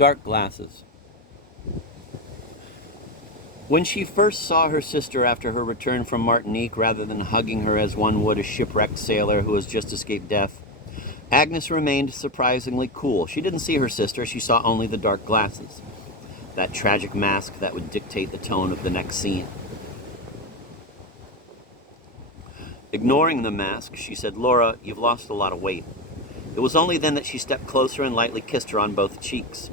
Dark glasses. When she first saw her sister after her return from Martinique, rather than hugging her as one would a shipwrecked sailor who has just escaped death, Agnes remained surprisingly cool. She didn't see her sister, she saw only the dark glasses, that tragic mask that would dictate the tone of the next scene. Ignoring the mask, she said, "Laura, you've lost a lot of weight." It was only then that she stepped closer and lightly kissed her on both cheeks,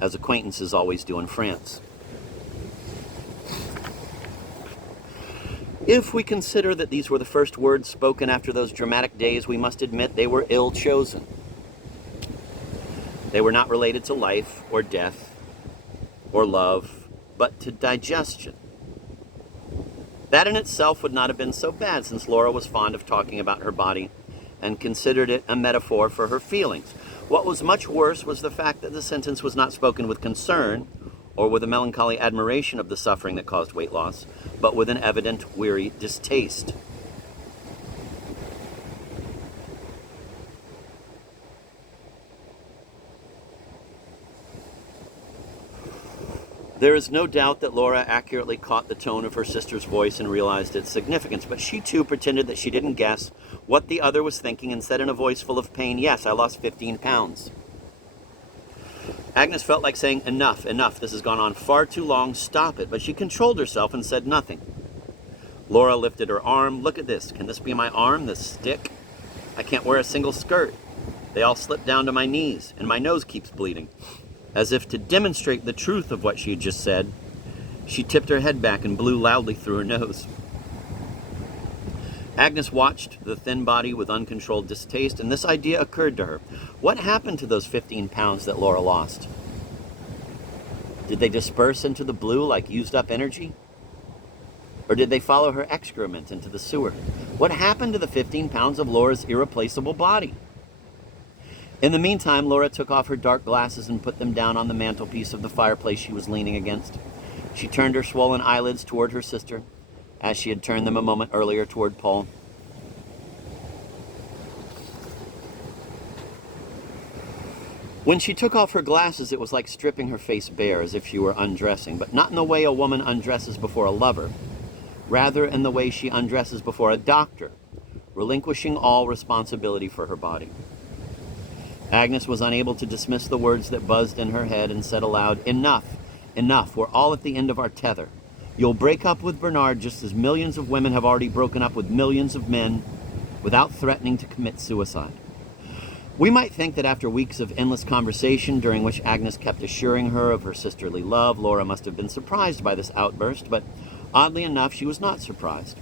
as acquaintances always do in France. If we consider that these were the first words spoken after those dramatic days, we must admit they were ill-chosen. They were not related to life or death or love, but to digestion. That in itself would not have been so bad, since Laura was fond of talking about her body and considered it a metaphor for her feelings. What was much worse was the fact that the sentence was not spoken with concern or with a melancholy admiration of the suffering that caused weight loss, but with an evident weary distaste. There is no doubt that Laura accurately caught the tone of her sister's voice and realized its significance, but she too pretended that she didn't guess what the other was thinking and said in a voice full of pain, "Yes, I lost 15 pounds. Agnes felt like saying, "Enough, enough, this has gone on far too long, stop it," but she controlled herself and said nothing. Laura lifted her arm. "Look at this. Can this be my arm, this stick? I can't wear a single skirt. They all slip down to my knees, and my nose keeps bleeding." As if to demonstrate the truth of what she had just said, she tipped her head back and blew loudly through her nose. Agnes watched the thin body with uncontrolled distaste, and this idea occurred to her. What happened to those 15 pounds that Laura lost? Did they disperse into the blue like used-up energy? Or did they follow her excrement into the sewer? What happened to the 15 pounds of Laura's irreplaceable body? In the meantime, Laura took off her dark glasses and put them down on the mantelpiece of the fireplace she was leaning against. She turned her swollen eyelids toward her sister, as she had turned them a moment earlier toward Paul. When she took off her glasses, it was like stripping her face bare, as if she were undressing, but not in the way a woman undresses before a lover, rather in the way she undresses before a doctor, relinquishing all responsibility for her body. Agnes was unable to dismiss the words that buzzed in her head and said aloud, "Enough, enough, we're all at the end of our tether. You'll break up with Bernard just as millions of women have already broken up with millions of men without threatening to commit suicide." We might think that after weeks of endless conversation, during which Agnes kept assuring her of her sisterly love, Laura must have been surprised by this outburst, but oddly enough, she was not surprised.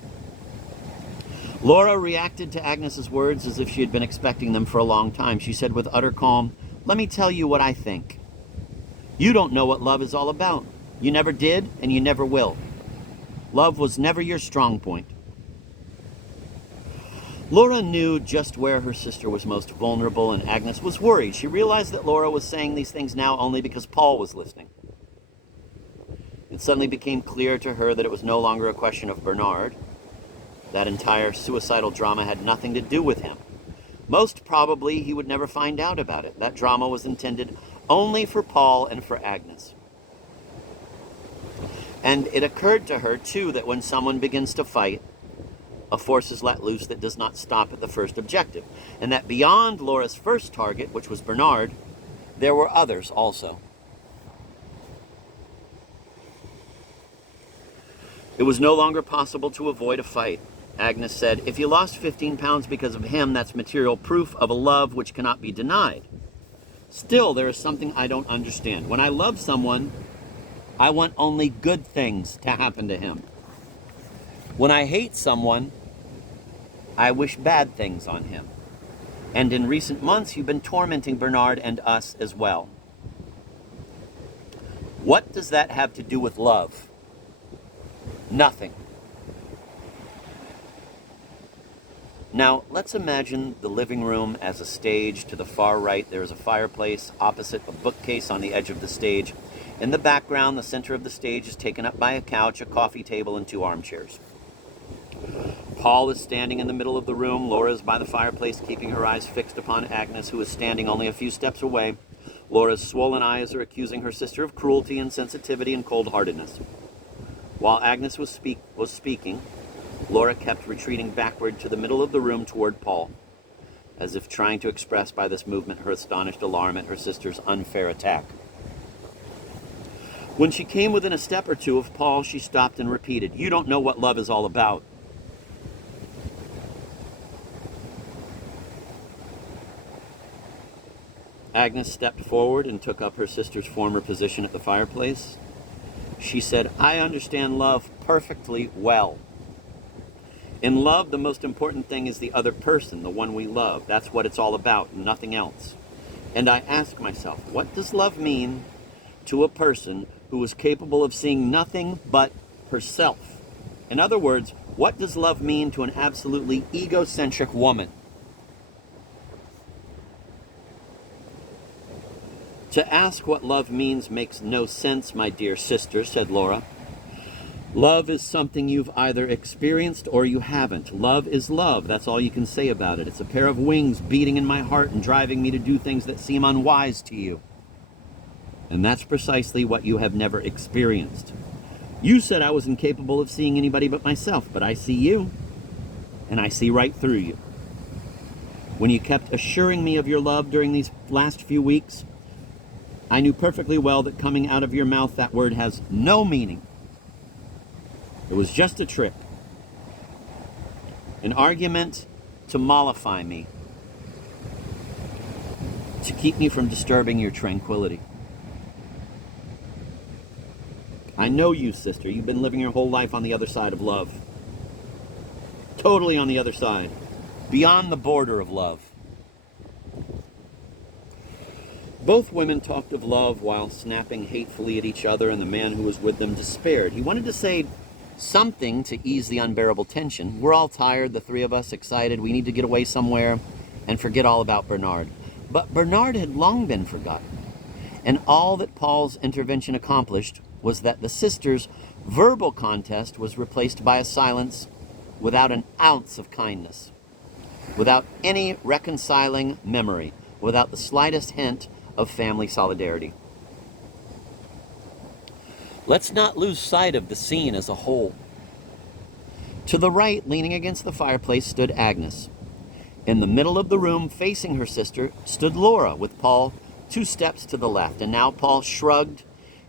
Laura reacted to Agnes's words as if she had been expecting them for a long time. She said with utter calm, "Let me tell you what I think. You don't know what love is all about. You never did, and you never will. Love was never your strong point." Laura knew just where her sister was most vulnerable, and Agnes was worried. She realized that Laura was saying these things now only because Paul was listening. It suddenly became clear to her that it was no longer a question of Bernard. That entire suicidal drama had nothing to do with him. Most probably, he would never find out about it. That drama was intended only for Paul and for Agnes. And it occurred to her, too, that when someone begins to fight, a force is let loose that does not stop at the first objective, and that beyond Laura's first target, which was Bernard, there were others also. It was no longer possible to avoid a fight. Agnes said, "If you lost 15 pounds because of him, that's material proof of a love which cannot be denied. Still, there is something I don't understand. When I love someone, I want only good things to happen to him. When I hate someone, I wish bad things on him. And in recent months, you've been tormenting Bernard and us as well. What does that have to do with love? Nothing. Now, let's imagine the living room as a stage. To the far right, there is a fireplace. Opposite, a bookcase on the edge of the stage. In the background, the center of the stage is taken up by a couch, a coffee table, and 2 armchairs. Paul is standing in the middle of the room. Laura is by the fireplace, keeping her eyes fixed upon Agnes, who is standing only a few steps away. Laura's swollen eyes are accusing her sister of cruelty, insensitivity, and cold-heartedness. While Agnes was speaking, Laura kept retreating backward to the middle of the room toward Paul, as if trying to express by this movement her astonished alarm at her sister's unfair attack. When she came within a step or two of Paul, she stopped and repeated, "You don't know what love is all about." Agnes stepped forward and took up her sister's former position at the fireplace. She said, "I understand love perfectly well. In love, the most important thing is the other person, the one we love. That's what it's all about, nothing else. And I ask myself, what does love mean to a person who is capable of seeing nothing but herself? In other words, what does love mean to an absolutely egocentric woman? To ask what love means makes no sense, my dear sister," said Laura. "Love is something you've either experienced or you haven't. Love is love. That's all you can say about it. It's a pair of wings beating in my heart and driving me to do things that seem unwise to you. And that's precisely what you have never experienced. You said I was incapable of seeing anybody but myself, but I see you, and I see right through you. When you kept assuring me of your love during these last few weeks, I knew perfectly well that coming out of your mouth that word has no meaning. It was just a trick, an argument to mollify me, to keep me from disturbing your tranquility. I know you, sister. You've been living your whole life on the other side of love. Totally on the other side, beyond the border of love." Both women talked of love while snapping hatefully at each other, and the man who was with them despaired. He wanted to say something to ease the unbearable tension. "We're all tired, the three of us, excited. We need to get away somewhere and forget all about Bernard." But Bernard had long been forgotten, and all that Paul's intervention accomplished was that the sisters' verbal contest was replaced by a silence without an ounce of kindness, without any reconciling memory, without the slightest hint of family solidarity. Let's not lose sight of the scene as a whole. To the right, leaning against the fireplace, stood Agnes. In the middle of the room, facing her sister, stood Laura, with Paul 2 steps to the left. And now Paul shrugged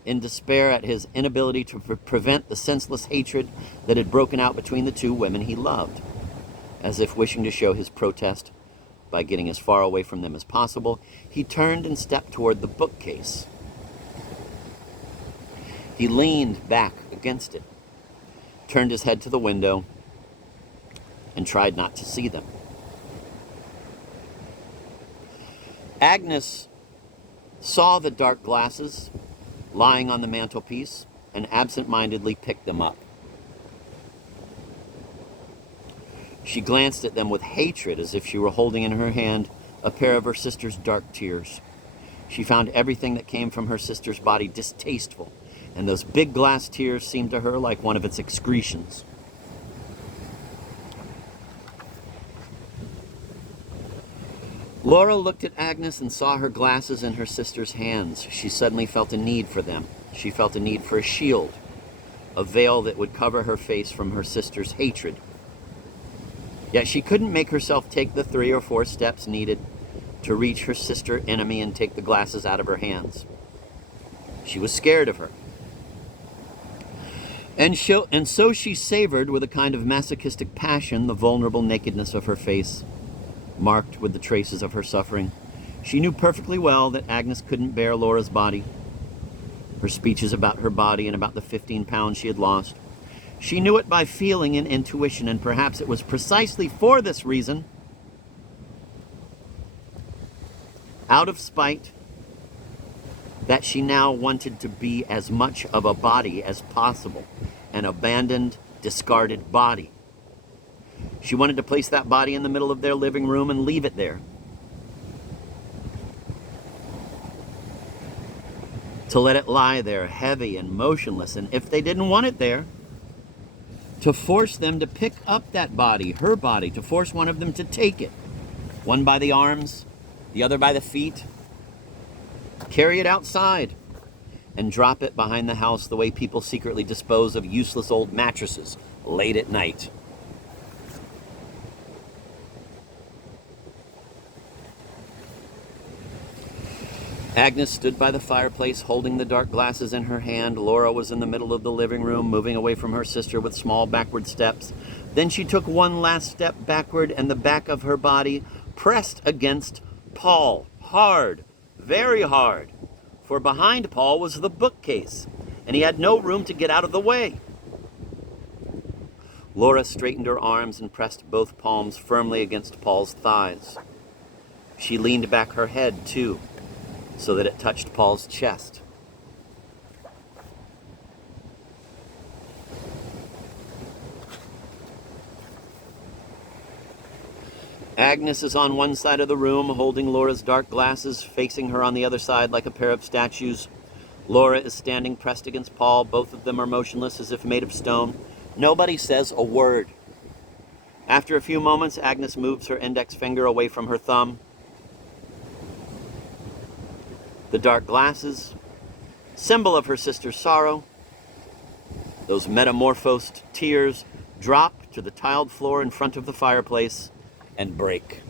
in despair at his inability to prevent the senseless hatred that had broken out between the 2 women he loved. As if wishing to show his protest by getting as far away from them as possible, he turned and stepped toward the bookcase. He leaned back against it, turned his head to the window, and tried not to see them. Agnes saw the dark glasses lying on the mantelpiece and absent-mindedly picked them up. She glanced at them with hatred, as if she were holding in her hand a pair of her sister's dark tears. She found everything that came from her sister's body distasteful, and those big glass tears seemed to her like one of its excretions. Laura looked at Agnes and saw her glasses in her sister's hands. She suddenly felt a need for them. She felt a need for a shield, a veil that would cover her face from her sister's hatred. Yet she couldn't make herself take the 3 or 4 steps needed to reach her sister enemy and take the glasses out of her hands. She was scared of her. And so she savored with a kind of masochistic passion the vulnerable nakedness of her face, marked with the traces of her suffering. She knew perfectly well that Agnes couldn't bear Laura's body, her speeches about her body and about the 15 pounds she had lost. She knew it by feeling and intuition, and perhaps it was precisely for this reason, out of spite, that she now wanted to be as much of a body as possible, an abandoned, discarded body. She wanted to place that body in the middle of their living room and leave it there, to let it lie there heavy and motionless, and if they didn't want it there, to force them to pick up that body, her body, to force one of them to take it, one by the arms, the other by the feet, Carry it outside and drop it behind the house the way people secretly dispose of useless old mattresses late at night. Agnes stood by the fireplace, holding the dark glasses in her hand. Laura was in the middle of the living room, moving away from her sister with small backward steps. Then she took one last step backward, and the back of her body pressed against Paul. Hard, very hard. For behind Paul was the bookcase, and he had no room to get out of the way. Laura straightened her arms and pressed both palms firmly against Paul's thighs. She leaned back her head, too, so that it touched Paul's chest. Agnes is on one side of the room, holding Laura's dark glasses, facing her on the other side like a pair of statues. Laura is standing pressed against Paul. Both of them are motionless as if made of stone. Nobody says a word. After a few moments, Agnes moves her index finger away from her thumb. The dark glasses, symbol of her sister's sorrow, those metamorphosed tears, drop to the tiled floor in front of the fireplace and break.